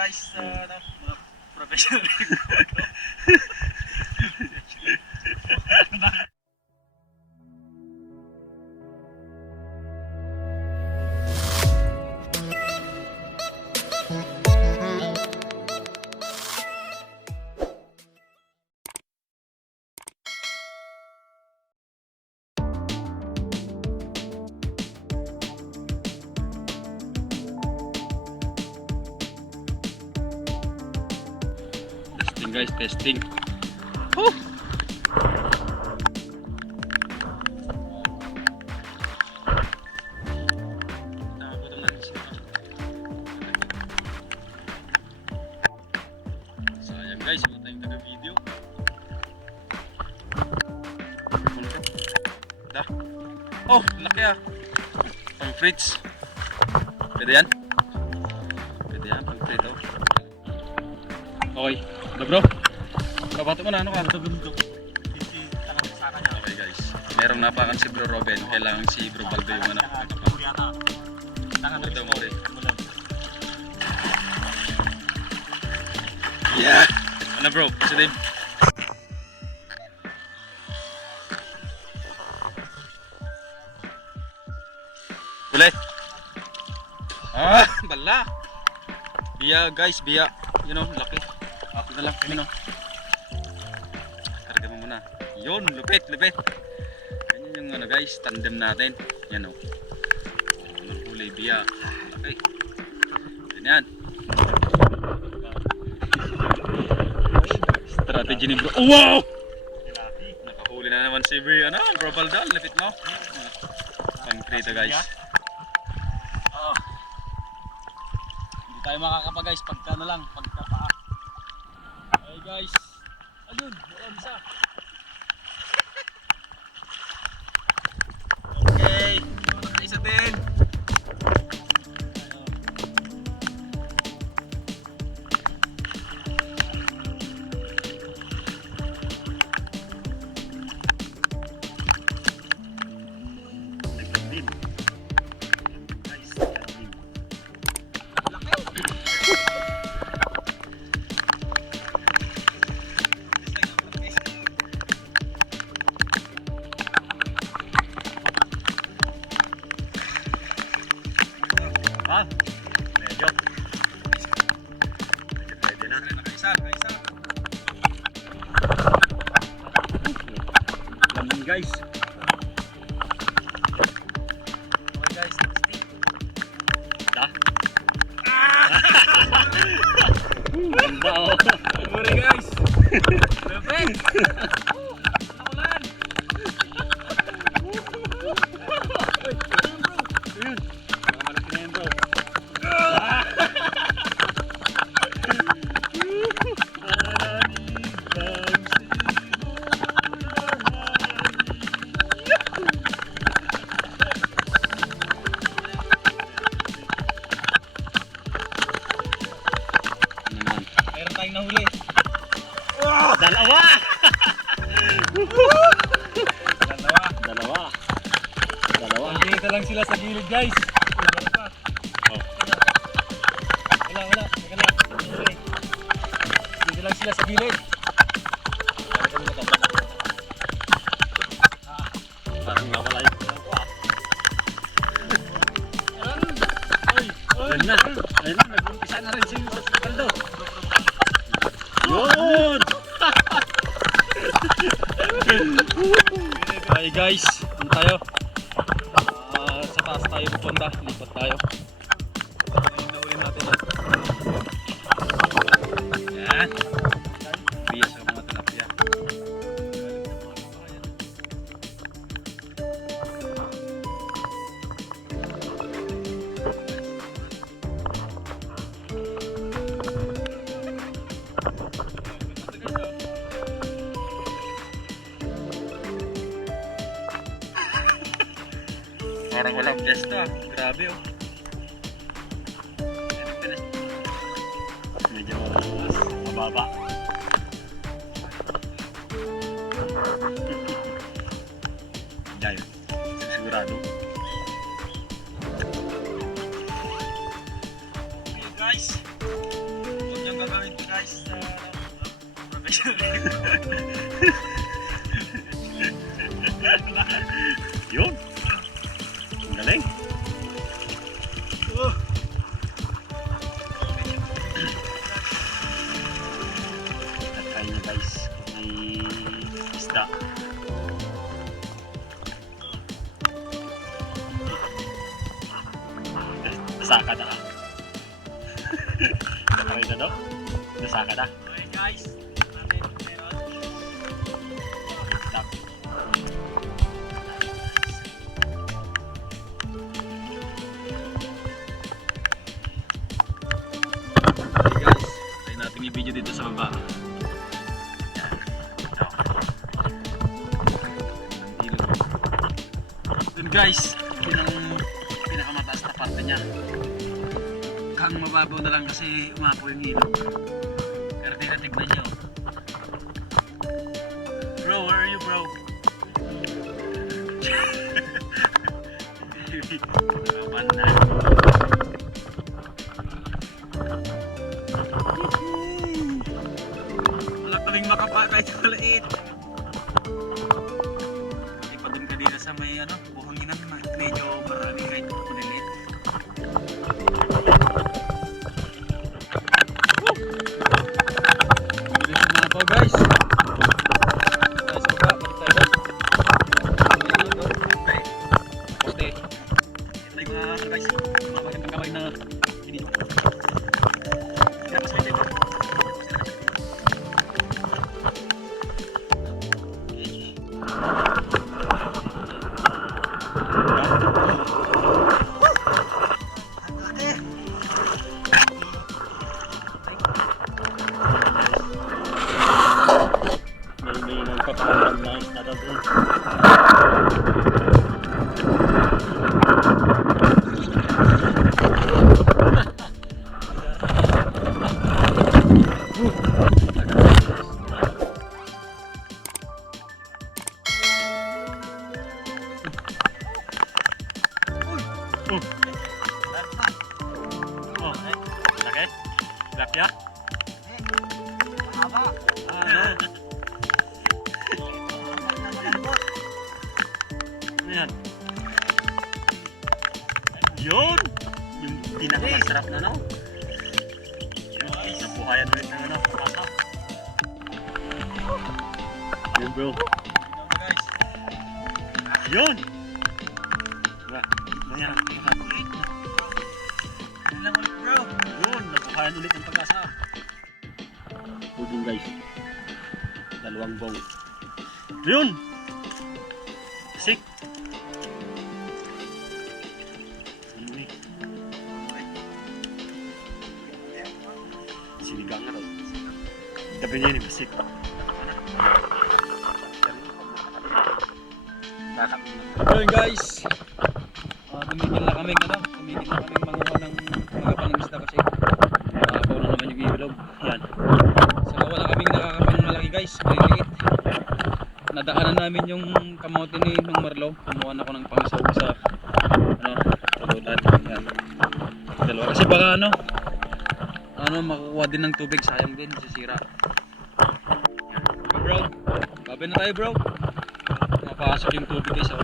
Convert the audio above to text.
guys sa mga professional. Testing guys, testing. Woo! Sayang guys, wala tayong taga-video. Da. Oh, laki ah. Pang Fritz. Pwede yan? Pwede yan, pang Fritz oh. Okay, na bro. Kabato mo na, ano ka? Okay guys, merong napakan si bro Robin. Kailangan si bro Baldo yung ano. Ito mo rin. Yeah! Ano bro, kasi din. Ulit! Ah! Bala! Biya guys, biya. You know, laki. Ako na lang, yun o. Karga mo muna. Yun, lupit, lupit. Ganyan yung ano guys, tandem natin. Yan o. Huli, biya. Laki. Ganyan. Strategy ni bro. Oh, wow! Nakahuli na naman si bro. Ano, bro Baldal, lupit mo. Pang-trito guys. Hindi tayo makakapa guys, pagka na lang, pagka paa. Okay guys, ayun, meron isa. Okay, meron isa din. Ah, medyo pwede na. Nakaisa. Laman guys. Okay guys, stick. Da? Ganda oh. Sorry guys. Perfect. Nakulan. Meron tayong nahuli. Dalawa! Dalawa. Dito lang sila sa gilid guys. Oh. Wala. Teka lang. Dito lang sila sa gilid. Parang nawala yung ko ah. Ayun na, nag-umpisa na rin si Baldo. Yun! Hi guys, ano tayo? Sa taas tayo pupunta, lipat tayo. Ayun, nahuli natin. Yan. Biya sa mga tilapia. Parang walang pwesto ah. Grabe oh. Medyo mababa. Dahil sigurado. Okay guys. guys. Professional. Yun. Ang galing. Tatry niya guys. May isda. Nasaka na. Tatry na daw. Nasaka na. Okay guys. Stop. Okay guys, try natin yung video dito sa baba. Yan. Ang ilog. Dun guys, yun ang pinakamataas na parte niya. Kang mababaw na lang kasi umapo yung ilog. Pero tignan nyo. Bro, where are you bro? Naman na. Wala kaming makapa kahit maliit. Ipadun ka dito sa may ano, buhanginan. Medyo marami kahit maliit. Bilis na po guys. Guys, baba, balik tayo. Okay. Poste. Ito yung mga guys. Mga magandang kamay na hindi. Kaya mas may tayo. May nagpapakamang na isda daw doon. Oh, laki? Tilapia? Haba. Ano? Ano yan? Yun! Yung pinakamasarap na no? Yun, nabuhayan ulit ng ano, pasa. Yun bro. Guys. Yun! Diba? Ganyan ang pinakakulit. Ano lang ulit bro? Yun, nabuhayan ulit ng pag-asa. Yun guys. Dalawang bow. Yun! Sik! Ano eh? Sinigang nga daw. Gabi niya ni Basik. Ayun guys. Tumigil na kaming ano, tumigil na kaming manguha ng mga pangisda kasi mababaw na naman yung ilog. Yan. So wala kaming nakakapang malaki guys, maliliit. Nadaanan namin yung kamote ni Nung Marlo. Kumuha na ako ng pangisaw sa ano, tulutan. Yan. Dalawa kasi baka ano makukuha din ng tubig, sayang din, sisira. Okay bro, babe na tayo bro. Napasok yung tubig guys oh.